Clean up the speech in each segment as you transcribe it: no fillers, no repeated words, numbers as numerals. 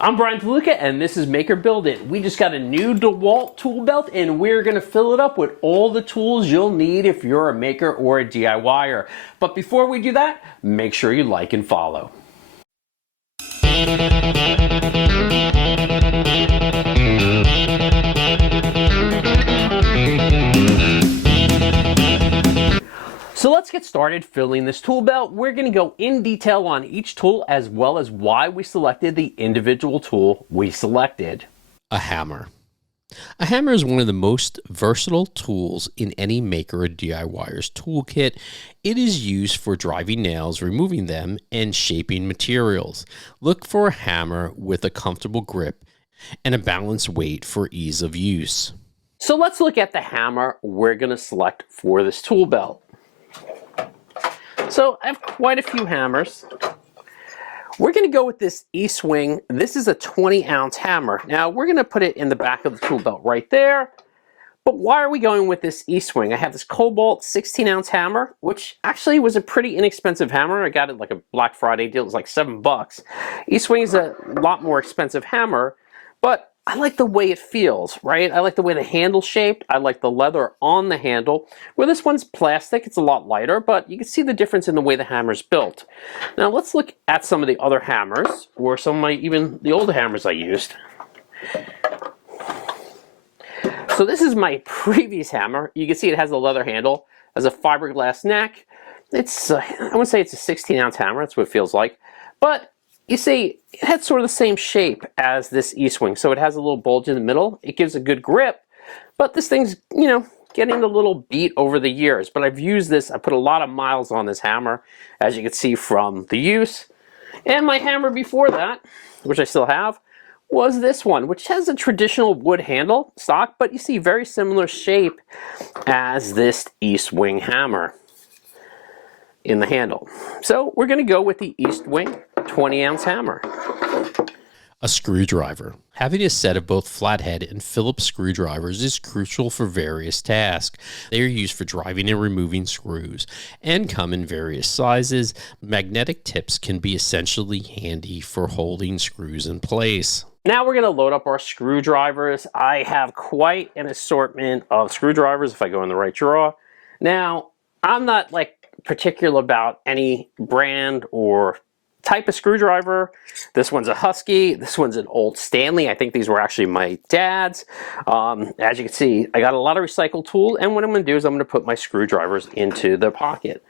I'm Brian DeLuca, and this is Maker Build It. We just got a new DeWalt tool belt, and we're going to fill it up with all the tools you'll need if you're a maker or a DIYer. But before we do that, make sure you like and follow. So let's get started filling this tool belt. We're going to go in detail on each tool as well as why we selected the individual tool we selected. A hammer. A hammer is one of the most versatile tools in any maker or DIYer's toolkit. It is used for driving nails, removing them, and shaping materials. Look for a hammer with a comfortable grip and a balanced weight for ease of use. So let's look at the hammer we're going to select for this tool belt. So I have quite a few hammers. We're going to go with this E-swing. This is a 20-ounce hammer. Now we're going to put it in the back of the tool belt right there. But why are we going with this E-swing? I have this Cobalt 16-ounce hammer, which actually was a pretty inexpensive hammer. I got it like a Black Friday deal. It was like $7. E-swing is a lot more expensive hammer, but I like the way it feels, right? I like the way the handle's shaped. I like the leather on the handle. Where this one's plastic, it's a lot lighter, but you can see the difference in the way the hammer's built. Now let's look at some of the other hammers, or some of even the older hammers I used. So this is my previous hammer. You can see it has a leather handle, has a fiberglass neck. It's, I wouldn't say it's a 16-ounce hammer, that's what it feels like. But you see, it had sort of the same shape as this E-swing, so it has a little bulge in the middle. It gives a good grip, but this thing's, getting a little beat over the years. But I've used this, I put a lot of miles on this hammer, as you can see from the use. And my hammer before that, which I still have, was this one, which has a traditional wood handle stock, but you see very similar shape as this E-swing hammer in the handle. So we're going to go with the E-swing 20-ounce hammer. A screwdriver. Having a set of both flathead and Phillips screwdrivers is crucial for various tasks. They are used for driving and removing screws and come in various sizes. Magnetic tips can be essentially handy for holding screws in place. Now we're going to load up our screwdrivers. I have quite an assortment of screwdrivers if I go in the right drawer. Now, I'm not particular about any brand or type of screwdriver. This one's a Husky. This one's an old Stanley. I think these were actually my dad's. As you can see, I got a lot of recycled tools, and what I'm going to do is I'm going to put my screwdrivers into the pocket.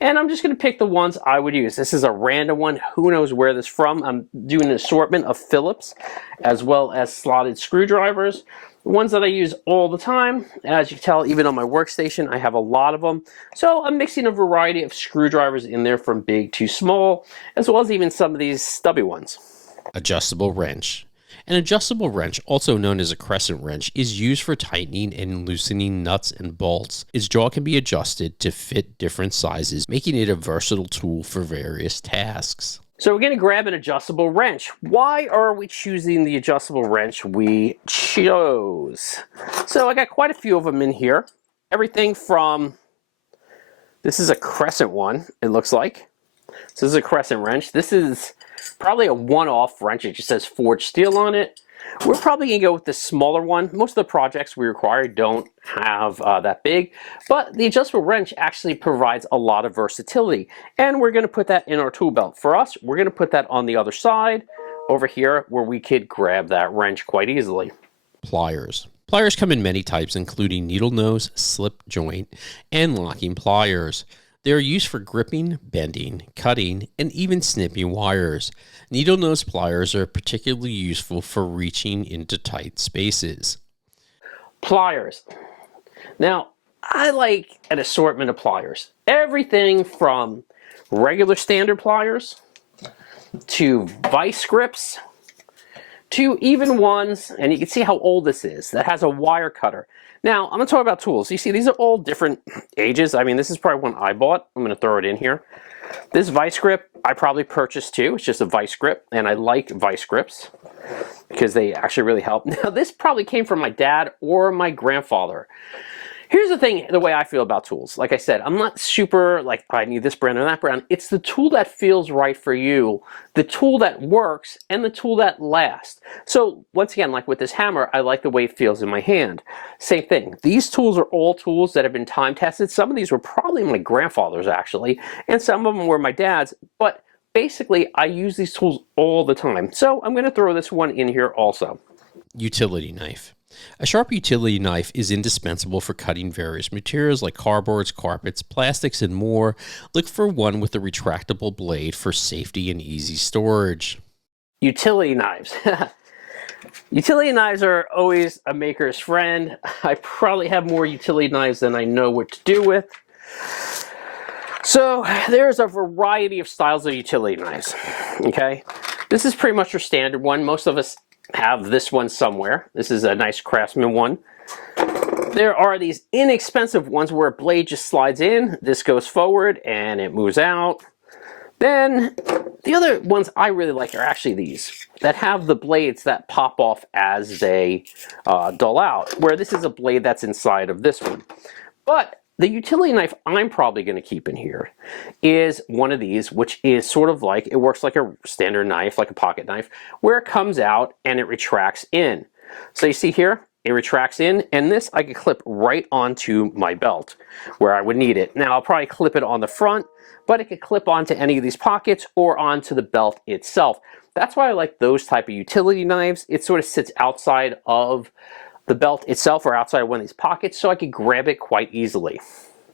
And I'm just going to pick the ones I would use. This is a random one. Who knows where this is from? I'm doing an assortment of Phillips as well as slotted screwdrivers. The ones that I use all the time. As you can tell, even on my workstation, I have a lot of them. So I'm mixing a variety of screwdrivers in there from big to small, as well as even some of these stubby ones. Adjustable wrench. An adjustable wrench, also known as a crescent wrench, is used for tightening and loosening nuts and bolts. Its jaw can be adjusted to fit different sizes, making it a versatile tool for various tasks. So we're going to grab an adjustable wrench. Why are we choosing the adjustable wrench we chose? So I got quite a few of them in here. Everything from, this is a crescent one, it looks like. So this is a crescent wrench. This is probably a one-off wrench. It just says forged steel on it. We're probably going to go with the smaller one. Most of the projects we require don't have that big, but the adjustable wrench actually provides a lot of versatility, and we're going to put that in our tool belt. For us, we're going to put that on the other side over here where we could grab that wrench quite easily. Pliers. Pliers come in many types, including needle nose, slip joint, and locking pliers. They are used for gripping, bending, cutting, and even snipping wires. Needle nose pliers are particularly useful for reaching into tight spaces. Pliers. Now, I like an assortment of pliers. Everything from regular standard pliers to vice grips to even ones, and you can see how old this is, that has a wire cutter. Now, I'm going to talk about tools. You see, these are all different ages. I mean, this is probably one I bought. I'm going to throw it in here. This vice grip, I probably purchased too. It's just a vice grip, and I like vice grips because they actually really help. Now, this probably came from my dad or my grandfather. Here's the thing, the way I feel about tools. Like I said, I'm not super like, I need this brand or that brand. It's the tool that feels right for you, the tool that works, and the tool that lasts. So once again, like with this hammer, I like the way it feels in my hand. Same thing. These tools are all tools that have been time tested. Some of these were probably my grandfather's actually, and some of them were my dad's, but basically I use these tools all the time. So I'm going to throw this one in here also. Utility knife. A sharp utility knife is indispensable for cutting various materials like cardboards, carpets, plastics, and more. Look for one with a retractable blade for safety and easy storage. Utility knives. Utility knives are always a maker's friend. I probably have more utility knives than I know what to do with. So there's a variety of styles of utility knives, okay? This is pretty much your standard one. Most of us have this one somewhere. This is a nice Craftsman one. There are these inexpensive ones where a blade just slides in, this goes forward, and it moves out. Then the other ones I really like are actually these that have the blades that pop off as they dull out, where this is a blade that's inside of this one. But the utility knife I'm probably going to keep in here is one of these, which is sort of like, it works like a standard knife, like a pocket knife, where it comes out and it retracts in. So you see here, it retracts in, and this I could clip right onto my belt where I would need it. Now I'll probably clip it on the front, but it could clip onto any of these pockets or onto the belt itself. That's why I like those type of utility knives. It sort of sits outside of the belt itself or outside of one of these pockets, so I could grab it quite easily.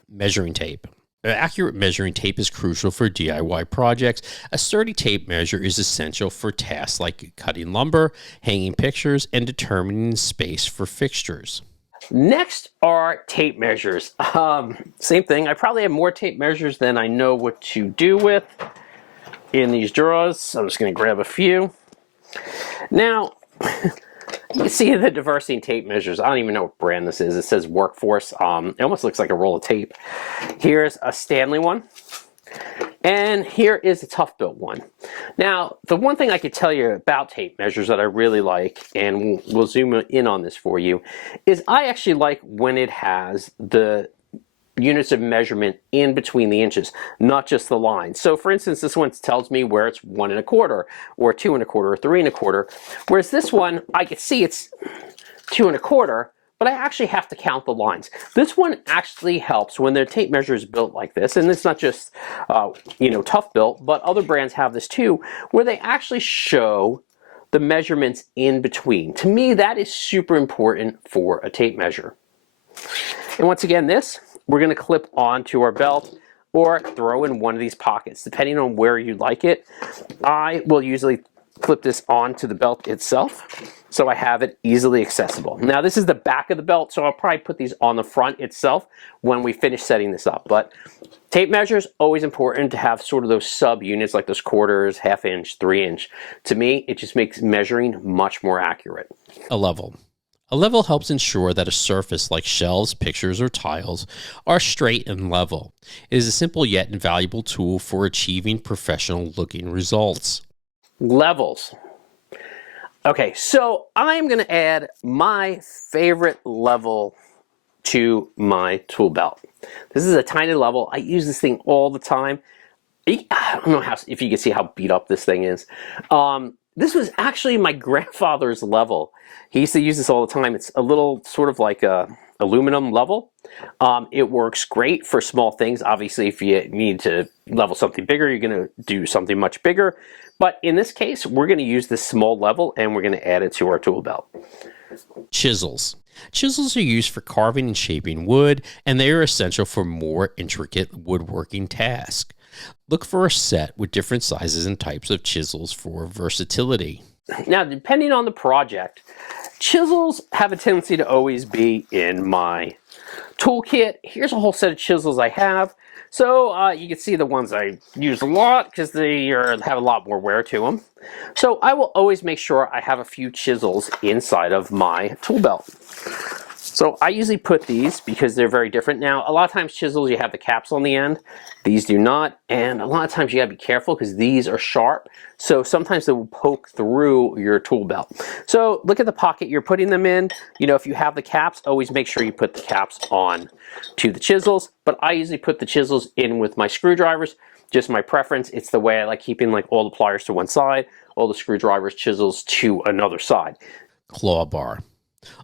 Measuring tape. Accurate measuring tape is crucial for DIY projects. A sturdy tape measure is essential for tasks like cutting lumber, hanging pictures, and determining space for fixtures. Next are tape measures. Same thing. I probably have more tape measures than I know what to do with in these drawers. So I'm just going to grab a few. Now, you can see the diversity in tape measures. I don't even know what brand this is. It says Workforce. It almost looks like a roll of tape. Here's a Stanley one. And here is a Tough Built one. Now, the one thing I could tell you about tape measures that I really like, and we'll zoom in on this for you, is I actually like when it has the units of measurement in between the inches, not just the line. So for instance, this one tells me where it's 1 1/4 or 2 1/4 or 3 1/4, whereas this one I can see it's 2 1/4, but I actually have to count the lines. This one actually helps when their tape measure is built like this, and it's not just Tough Built, but other brands have this too, where they actually show the measurements in between. To me, that is super important for a tape measure. And once again, this we're going to clip onto our belt or throw in one of these pockets, depending on where you like it. I will usually clip this onto the belt itself, so I have it easily accessible. Now this is the back of the belt, so I'll probably put these on the front itself when we finish setting this up. But tape measures, always important to have sort of those sub units like those quarters, 1/2 inch, 3 inch. To me, it just makes measuring much more accurate. A level. A level helps ensure that a surface like shelves, pictures, or tiles are straight and level. It is a simple yet invaluable tool for achieving professional-looking results. Levels. Okay, so I'm going to add my favorite level to my tool belt. This is a tiny level. I use this thing all the time. I don't know if you can see how beat up this thing is. This was actually my grandfather's level. He used to use this all the time. It's a little sort of like a aluminum level. It works great for small things. Obviously, if you need to level something bigger, you're going to do something much bigger. But in this case, we're going to use this small level and we're going to add it to our tool belt. Chisels. Chisels are used for carving and shaping wood, and they are essential for more intricate woodworking tasks. Look for a set with different sizes and types of chisels for versatility. Now, depending on the project, chisels have a tendency to always be in my toolkit. Here's a whole set of chisels I have. So you can see the ones I use a lot because they have a lot more wear to them. So I will always make sure I have a few chisels inside of my tool belt. So I usually put these because they're very different. Now, a lot of times chisels, you have the caps on the end. These do not. And a lot of times you gotta be careful because these are sharp. So sometimes they will poke through your tool belt. So look at the pocket you're putting them in. You know, if you have the caps, always make sure you put the caps on to the chisels. But I usually put the chisels in with my screwdrivers. Just my preference. It's the way I like keeping like all the pliers to one side, all the screwdrivers, chisels to another side. Claw bar.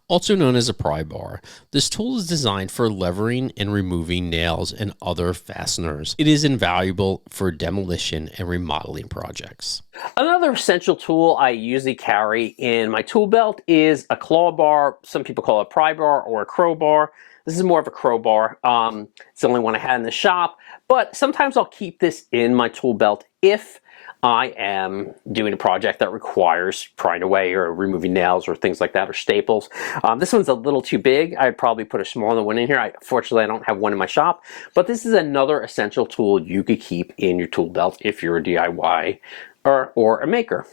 Also known as a pry bar, this tool is designed for levering and removing nails and other fasteners. It is invaluable for demolition and remodeling projects. Another essential tool I usually carry in my tool belt is a claw bar. Some people call it a pry bar or a crowbar. This is more of a crowbar. It's the only one I had in the shop, but sometimes I'll keep this in my tool belt if I am doing a project that requires prying away or removing nails or things like that, or staples. This one's a little too big. I'd probably put a smaller one in here. Fortunately, I don't have one in my shop, but this is another essential tool you could keep in your tool belt if you're a DIY or a maker.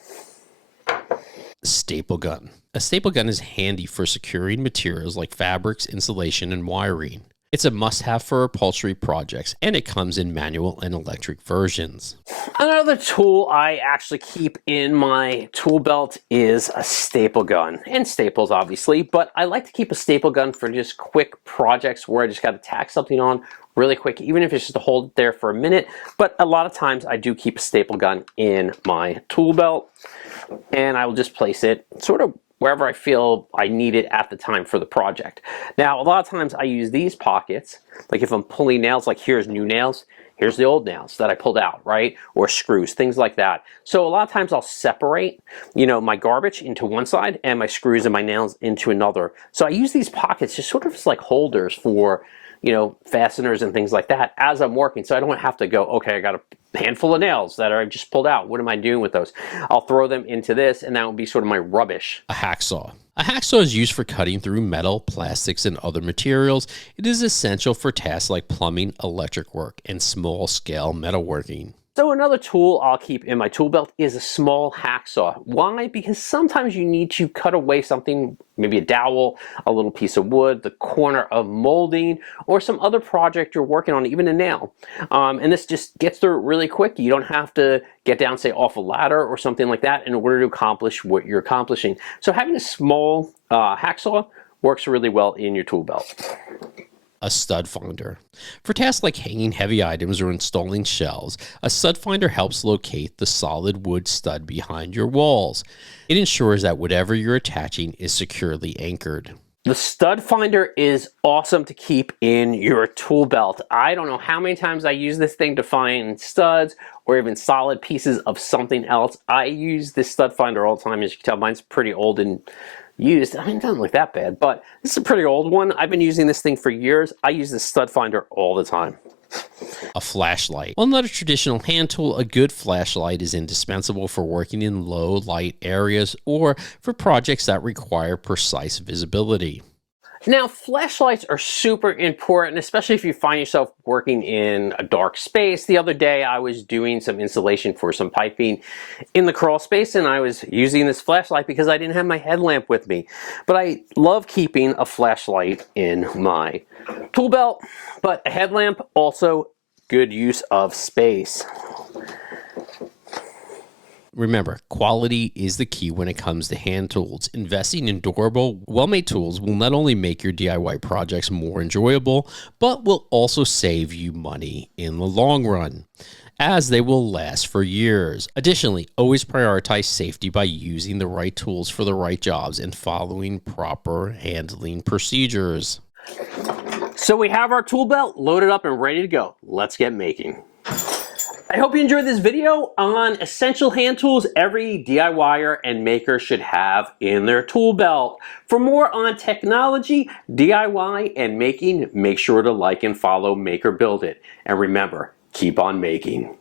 Staple gun. A staple gun is handy for securing materials like fabrics, insulation, and wiring. It's a must-have for upholstery projects, and it comes in manual and electric versions. Another tool I actually keep in my tool belt is a staple gun, and staples obviously, but I like to keep a staple gun for just quick projects where I just got to tack something on really quick, even if it's just to hold it there for a minute. But a lot of times I do keep a staple gun in my tool belt, and I will just place it sort of wherever I feel I need it at the time for the project. Now, a lot of times I use these pockets, like if I'm pulling nails, like here's new nails, here's the old nails that I pulled out, right? Or screws, things like that. So a lot of times I'll separate, you know, my garbage into one side and my screws and my nails into another. So I use these pockets just sort of as like holders for, you know, fasteners and things like that as I'm working. So I don't have to go, okay, I got a handful of nails that I just pulled out. What am I doing with those? I'll throw them into this, and that will be sort of my rubbish. A hacksaw. A hacksaw is used for cutting through metal, plastics, and other materials. It is essential for tasks like plumbing, electric work, and small-scale metalworking. So another tool I'll keep in my tool belt is a small hacksaw. Why? Because sometimes you need to cut away something, maybe a dowel, a little piece of wood, the corner of molding, or some other project you're working on, even a nail. And this just gets through it really quick. You don't have to get down, say, off a ladder or something like that in order to accomplish what you're accomplishing. So having a small hacksaw works really well in your tool belt. A stud finder. For tasks like hanging heavy items or installing shelves, a stud finder helps locate the solid wood stud behind your walls. It ensures that whatever you're attaching is securely anchored. The stud finder is awesome to keep in your tool belt. I don't know how many times I use this thing to find studs or even solid pieces of something else. I use this stud finder all the time. As you can tell, mine's pretty old and used. I mean, it doesn't look that bad, but this is a pretty old one. I've been using this thing for years. I use this stud finder all the time. A flashlight. While not a traditional hand tool, a good flashlight is indispensable for working in low light areas or for projects that require precise visibility. Now, flashlights are super important, especially if you find yourself working in a dark space. The other day, I was doing some insulation for some piping in the crawl space, and I was using this flashlight because I didn't have my headlamp with me. But I love keeping a flashlight in my tool belt, but a headlamp also good use of space. Remember, quality is the key when it comes to hand tools. Investing in durable, well-made tools will not only make your DIY projects more enjoyable, but will also save you money in the long run, as they will last for years. Additionally, always prioritize safety by using the right tools for the right jobs and following proper handling procedures. So we have our tool belt loaded up and ready to go. Let's get making. I hope you enjoyed this video on essential hand tools every DIYer and maker should have in their tool belt. For more on technology, DIY, and making, make sure to like and follow Make or Build It. And remember, keep on making.